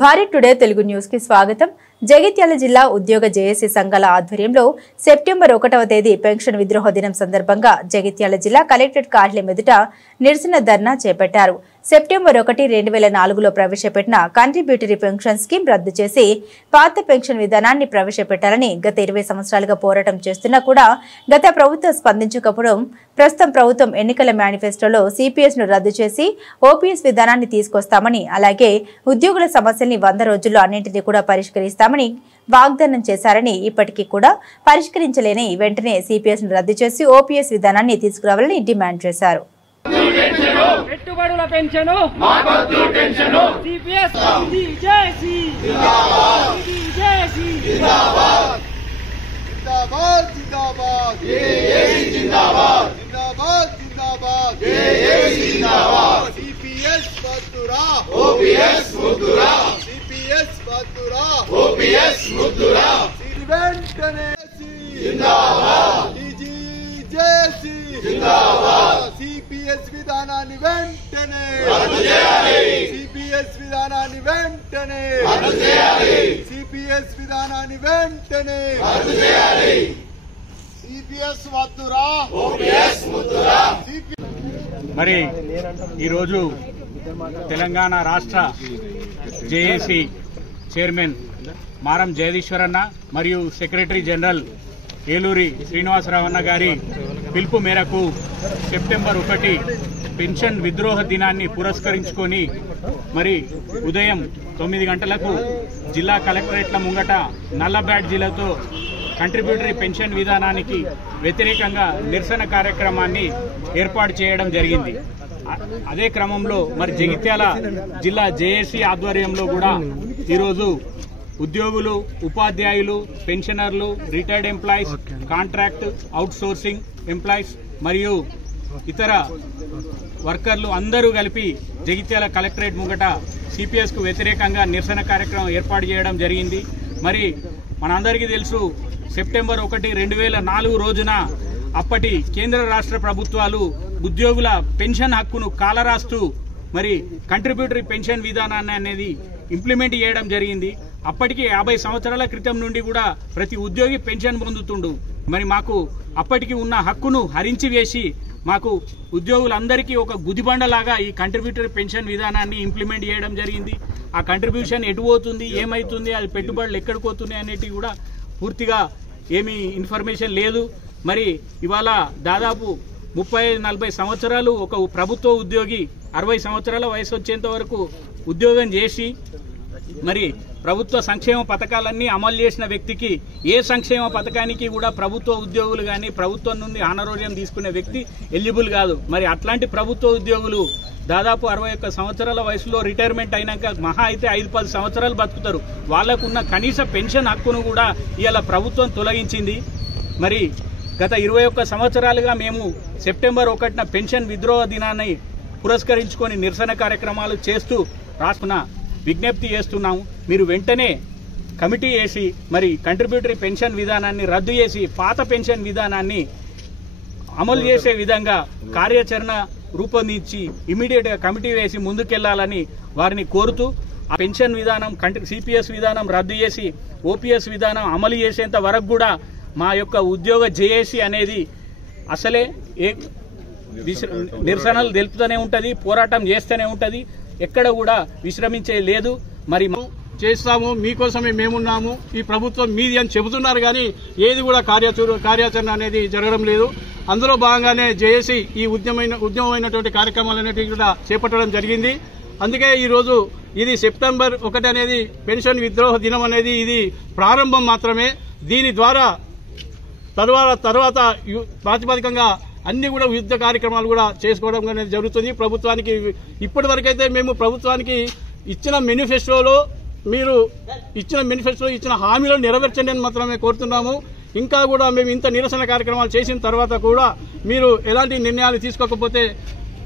Bharat today Telugu news కి స్వాగతం। జగిత్యాల జిల్లా ఉద్యోగ జేఏసీ సంఘాల ఆధ్వర్యంలో సెప్టెంబర్ 1వ తేదీ పెన్షన్ విద్రోహ దినం సందర్భంగా జగిత్యాల జిల్లా కలెక్టరేట్ కార్యాలయం ఎదుట నిరసన ధర్నా చేపట్టారు। సెప్టెంబర్ 1, 2004లో ప్రవేశపెట్టిన కంట్రిబ్యూటరీ పెన్షన్ స్కీమ్ రద్దు చేసి పాత పెన్షన్ విధానాన్ని ప్రవేశపెట్టాలని గత 20 సంవత్సరాలుగా పోరాటం చేస్తున్నా కూడా గత ప్రభుత్వం స్పందించకపోవడం ప్రస్తుతం ప్రభుత్వం ఎన్నికల మేనిఫెస్టోలో సిపిఎస్ ను రద్దు చేసి ఓపీఎస్ విధానాన్ని తీసుకొస్తామని అలాగే ఉద్యోగుల సమస్యల్ని 100 రోజుల్లో అన్నింటినీ కూడా పరిష్కరిస్తామని వాగ్దానం చేశారని ఇప్పటికీ కూడా పరిష్కరించలేని వెంటనే సిపిఎస్ ను రద్దు చేసి ఓపీఎస్ విధానాన్ని తీసుకురావాలని డిమాండ్ చేశారు। పెట్టుబడుల పెన్షను మాకొద్దు టెన్షను సిపిఎస్ జేఏసీ జిందాబాద్ జేఏసీ జిందాబాద్ జిందాబాద్ జిందాబాద్ జేఏసీ జిందాబాద్ జిందాబాద్ జిందాబాద్ జేఏసీ జిందాబాద్ సిపిఎస్ వద్దురా ఓపీఎస్ ముద్దురా సిపిఎస్ వద్దురా ఓపీఎస్ ముద్దురా వెంటనే జిందాబాద్ జేఏసీ జిందాబాద్ సిపిఎస్ విధానాన్ని వెంటనే రద్దు చేయాలి సిపిఎస్ విధానాన్ని వెంటనే రద్దు చేయాలి సిపిఎస్ విధానాన్ని వెంటనే రద్దు చేయాలి సిపిఎస్ వద్దురా ఓపీఎస్ ముద్దురా। మరి ఈ రోజు తెలంగాణ రాష్ట్ర జేఏసీ చైర్మన్ మారం జగదీశ్వరన్న మరియు సెక్రటరీ జనరల్ ఏలూరి శ్రీనివాసరావు అన్న గారి పిలుపు మేరకు సెప్టెంబర్ 1 పెన్షన్ విద్రోహ దినాన్ని పురస్కరించుకొని మరి ఉదయం 9 గంటలకు జిల్లా కలెక్టరేట్ల ముంగట నల్ల బ్యాడ్జీలతో కంట్రిబ్యూటరీ పెన్షన్ విధానానికి వ్యతిరేకంగా నిరసన కార్యక్రమాన్ని ఏర్పాటు చేయడం జరిగింది। అదే క్రమంలో మరి జగిత్యాల జిల్లా జేఏసీ ఆధ్వర్యంలో కూడా ఈరోజు ఉద్యోగులు, ఉపాధ్యాయులు, పెన్షనర్లు, retired employees, contract, out sourcing employees మరియు ఇతర వర్కర్లు అందరూ కలిపి జగిత్యాల కలెక్టరేట్ ముంగట సిపిఎస్ కు వ్యతిరేకంగా నిరసన కార్యక్రమం ఏర్పాటు చేయడం జరిగింది। మరి మనందరికీ తెలుసు సెప్టెంబర్ 1, 2004 రోజున అప్పటి కేంద్ర రాష్ట్ర ప్రభుత్వాలు ఉద్యోగుల పెన్షన్ హక్కును కాలరాస్తూ మరి కంట్రిబ్యూటరీ పెన్షన్ విధానాన్ని అనేది ఇంప్లిమెంట్ చేయడం జరిగింది। అప్పటికి 50 సంవత్సరాల క్రితం నుండి కూడా ప్రతి ఉద్యోగి పెన్షన్ పొందుతుండు। మరి మాకు అప్పటికి ఉన్న హక్కును హరించి వేసి మాకు ఉద్యోగులందరికీ ఒక గుదిబండలాగా ఈ కంట్రిబ్యూటరీ పెన్షన్ విధానాన్ని ఇంప్లిమెంట్ చేయడం జరిగింది। ఆ కంట్రిబ్యూషన్ ఎటు పోతుంది, ఏమైతుంది, అది పెట్టుబడులు ఎక్కడికి పోతున్నాయి అనేటివి కూడా పూర్తిగా ఏమీ ఇన్ఫర్మేషన్ లేదు। మరి ఇవాళ దాదాపు 30-40 సంవత్సరాలు ఒక ప్రభుత్వ ఉద్యోగి 60 సంవత్సరాల వయసు వచ్చేంత వరకు ఉద్యోగం చేసి మరి ప్రభుత్వ సంక్షేమ పథకాలన్నీ అమలు చేసిన వ్యక్తికి ఏ సంక్షేమ పథకానికి కూడా ప్రభుత్వ ఉద్యోగులు కానీ ప్రభుత్వం నుండి ఆనరోగ్యం తీసుకునే వ్యక్తి ఎలిజిబుల్ కాదు। మరి అట్లాంటి ప్రభుత్వ ఉద్యోగులు దాదాపు 61 సంవత్సరాల వయసులో రిటైర్మెంట్ అయినాక మహా అయితే 5-10 సంవత్సరాలు బతుకుతారు। వాళ్లకున్న కనీస పెన్షన్ హక్కును కూడా ఇవాళ ప్రభుత్వం తొలగించింది। మరి గత 21 సంవత్సరాలుగా మేము సెప్టెంబర్ 1న పెన్షన్ విద్రోహ దినాన్ని పురస్కరించుకొని నిరసన కార్యక్రమాలు చేస్తూ రాష్ట్ర విజ్ఞప్తి చేస్తున్నాము। మీరు వెంటనే కమిటీ వేసి మరి కంట్రిబ్యూటరీ పెన్షన్ విధానాన్ని రద్దు చేసి పాత పెన్షన్ విధానాన్ని అమలు చేసే విధంగా కార్యాచరణ రూపొందించి ఇమీడియట్ గా కమిటీ వేసి ముందుకెళ్లాలని వారిని కోరుతూ ఆ పెన్షన్ విధానం సిపిఎస్ విధానం రద్దు చేసి ఓపీఎస్ విధానం అమలు చేసేంత వరకు కూడా మా యొక్క ఉద్యోగ జేఏసీ అనేది అసలే నిరసనలు తెలుపుతూనే ఉంటది, పోరాటం చేస్తూనే ఉంటది, ఎక్కడ కూడా విశ్రమించే లేదు। మరి చేస్తాము, మీకోసమే మేమున్నాము, ఈ ప్రభుత్వం మీది అని చెబుతున్నారు కానీ ఏది కూడా కార్యాచరణ అనేది జరగడం లేదు। అందులో భాగంగానే జేఏసీ ఈ ఉద్యమమైనటువంటి కార్యక్రమాలన్నిటికీ కూడా చేపట్టడం జరిగింది। అందుకే ఈ రోజు ఇది సెప్టెంబర్ 1 అనేది పెన్షన్ విద్రోహ దినం అనేది ఇది ప్రారంభం మాత్రమే। దీని ద్వారా తర్వాత ప్రాతిపదికంగా అన్ని కూడా యుద్ధ కార్యక్రమాలు కూడా చేసుకోవడం అనేది జరుగుతుంది। ప్రభుత్వానికి ఇప్పటి వరకైతే మేము ప్రభుత్వానికి ఇచ్చిన మేనిఫెస్టోలో ఇచ్చిన హామీలో నెరవేర్చండి అని మాత్రమే కోరుతున్నాము। ఇంకా కూడా మేము ఇంత నిరసన కార్యక్రమాలు చేసిన తర్వాత కూడా మీరు ఎలాంటి నిర్ణయాలు తీసుకోకపోతే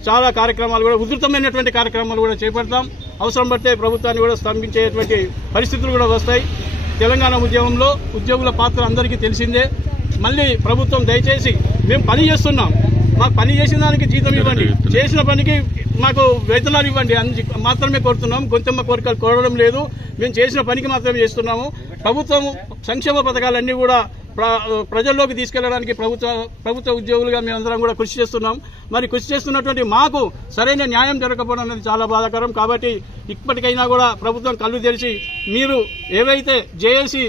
చాలా కార్యక్రమాలు కూడా ఉధృతమైనటువంటి కార్యక్రమాలు కూడా చేపడతాం। అవసరం పడితే ప్రభుత్వాన్ని కూడా స్తంభించేటువంటి పరిస్థితులు కూడా వస్తాయి। తెలంగాణ ఉద్యమంలో ఉద్యోగుల పాత్ర అందరికీ తెలిసిందే। మళ్ళీ ప్రభుత్వం దయచేసి మేము పని చేస్తున్నాం, మాకు పని చేసిన దానికి జీతం ఇవ్వండి, చేసిన పనికి మాకు వేతనాలు ఇవ్వండి అని మాత్రమే కోరుతున్నాం. గొంతెమ్మ కోరికలు కోరడం లేదు. మేము చేసిన పనికి మాత్రమే చేస్తున్నాము. ప్రభుత్వం సంక్షేమ పథకాలన్నీ కూడా ప్రజల్లోకి తీసుకెళ్లడానికి ప్రభుత్వ ఉద్యోగులుగా మేమందరం కూడా కృషి చేస్తున్నాం. మరి కృషి చేస్తున్నటువంటి మాకు సరైన న్యాయం జరగకపోవడం అనేది చాలా బాధాకరం. కాబట్టి ఇప్పటికైనా కూడా ప్రభుత్వం కళ్ళు తెరిచి మీరు ఏవైతే జేఏసీ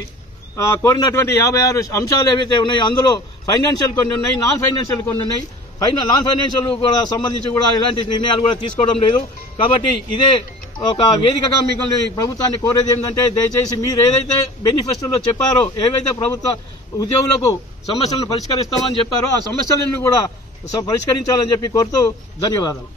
కోరినటువంటి 56 అంశాలు ఏవైతే ఉన్నాయో అందులో ఫైనాన్షియల్ కొన్ని ఉన్నాయి, నాన్ ఫైనాన్షియల్ కొన్ని ఉన్నాయి. నాన్ ఫైనాన్షియల్ కూడా సంబంధించి కూడా ఎలాంటి నిర్ణయాలు కూడా తీసుకోవడం లేదు. కాబట్టి ఇదే ఒక వేదికగా మిమ్మల్ని ప్రభుత్వాన్ని కోరేది ఏంటంటే దయచేసి మీరు ఏదైతే మేనిఫెస్టోలో చెప్పారో, ఏవైతే ప్రభుత్వ ఉద్యోగులకు సమస్యలను పరిష్కరిస్తామని చెప్పారో ఆ సమస్యలను కూడా పరిష్కరించాలని చెప్పి కోరుతూ ధన్యవాదాలు.